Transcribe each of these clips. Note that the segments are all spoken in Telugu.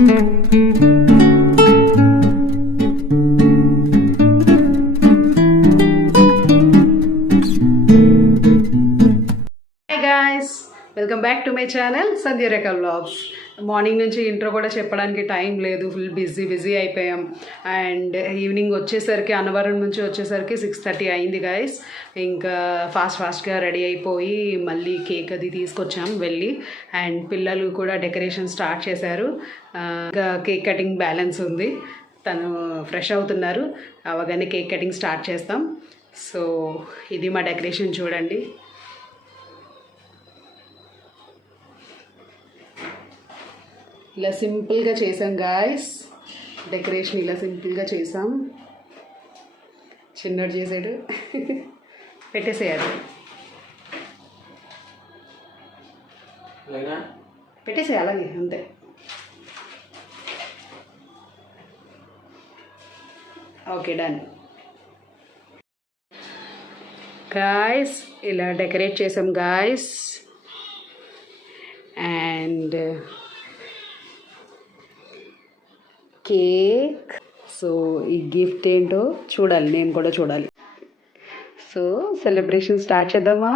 Welcome back to my channel Sandhyarekha vlogs. Morning నుంచి ఇంట్రో కూడా చెప్పడానికి టైం లేదు, ఫుల్ బిజీ అయిపోయాం. అండ్ ఈవినింగ్ వచ్చేసరికి అన్నవరం నుంచి వచ్చేసరికి 6:30 అయింది గాయస్. ఇంకా ఫాస్ట్గా రెడీ అయిపోయి మళ్ళీ కేక్ అది తీసుకొచ్చాం వెళ్ళి. అండ్ పిల్లలు కూడా డెకరేషన్ స్టార్ట్ చేశారు. ఇంకా కేక్ కటింగ్ బ్యాలెన్స్ ఉంది, తను ఫ్రెష్ అవుతున్నారు. అవగానే కేక్ కటింగ్ స్టార్ట్ చేస్తాం. సో ఇది మా డెకరేషన్ చూడండి. ఇలా సింపుల్గా చేసాం గాయస్, డెకరేషన్ ఇలా సింపుల్గా చేసాం. చిన్నోడు చేసాడు, పెట్టేసేయాలి, పెట్టేసేయాలి అలాగే అంతే. ఓకే డన్ గాయస్, ఇలా డెకరేట్ చేసాం గాయస్. And cake. సో ఈ గిఫ్ట్ ఏంటో చూడాలి, నేను కూడా చూడాలి. సో సెలబ్రేషన్ స్టార్ట్ చేద్దామా?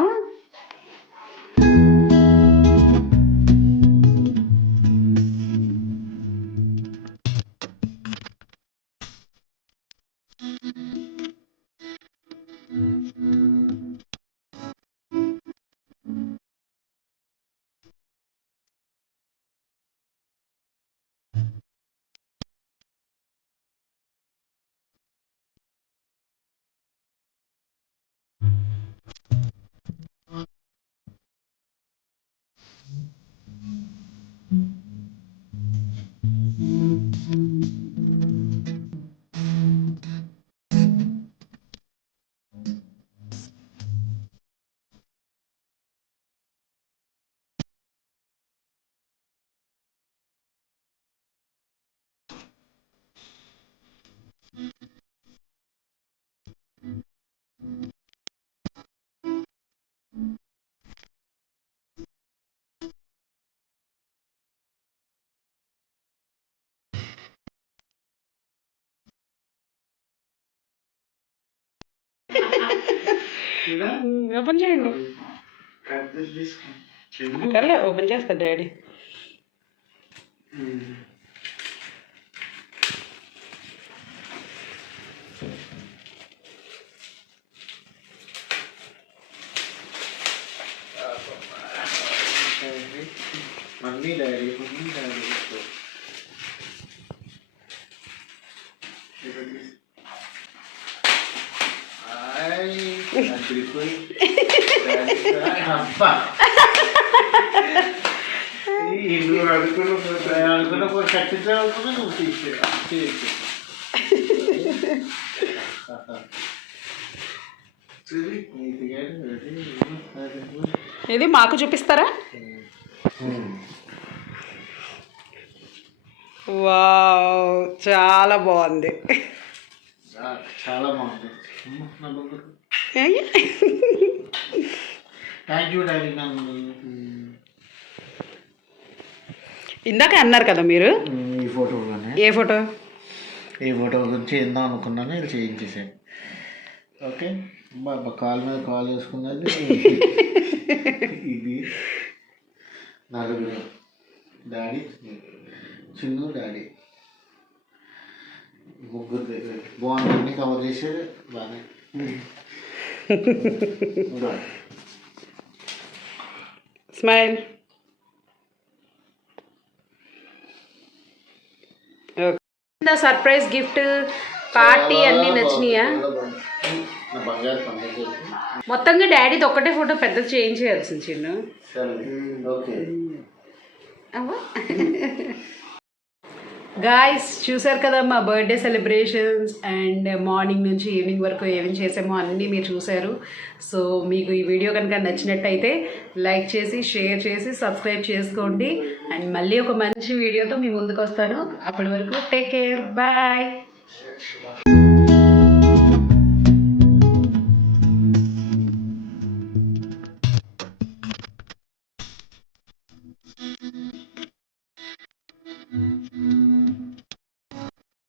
ఓపెన్ చేయండి, ఓపెన్ చేస్తాడు డాడీ. మమ్మీ డాడీ అనుకున్న కట్టించాలనుకున్నా నువ్వు తీసేసి ఇది మాకు చూపిస్తారా? వావ్, చాలా బాగుంది, చాలా బాగుంది. Thank you daddy. ఇందాక అన్నారు కదా మీరు ఈ ఫోటోలోనే. ఏ ఫోటో? ఈ ఫోటో గురించి ఏందో అనుకున్నాను, ఇది చేయించేసాను. ఓకే, కాల్ మీద కాల్ వేసుకున్నది. ఇది నలుగురు, డాడీ, చిన్ను, డాడీ, ముగ్గురు బాగుంది. కవర్ చేసేది బాగానే. స్మైల్. సర్ప్రైజ్ గిఫ్ట్ పార్టీ అన్నీ నచ్చినాయా? మొత్తంగా డాడీది ఒక్కటే ఫోటో పెద్ద చేంజ్ చేయాల్సింది చిన్ను. గాయస్ చూసారు కదా మా బర్త్డే సెలబ్రేషన్స్. అండ్ మార్నింగ్ నుంచి ఈవినింగ్ వరకు ఏమేమి చేసామో అన్నీ మీరు చూశారు. సో మీకు ఈ వీడియో కనుక నచ్చినట్టయితే లైక్ చేసి, షేర్ చేసి, సబ్స్క్రైబ్ చేసుకోండి. అండ్ మళ్ళీ ఒక మంచి వీడియోతో మీ ముందుకు వస్తాను. అప్పటి వరకు టేక్ కేర్, బాయ్.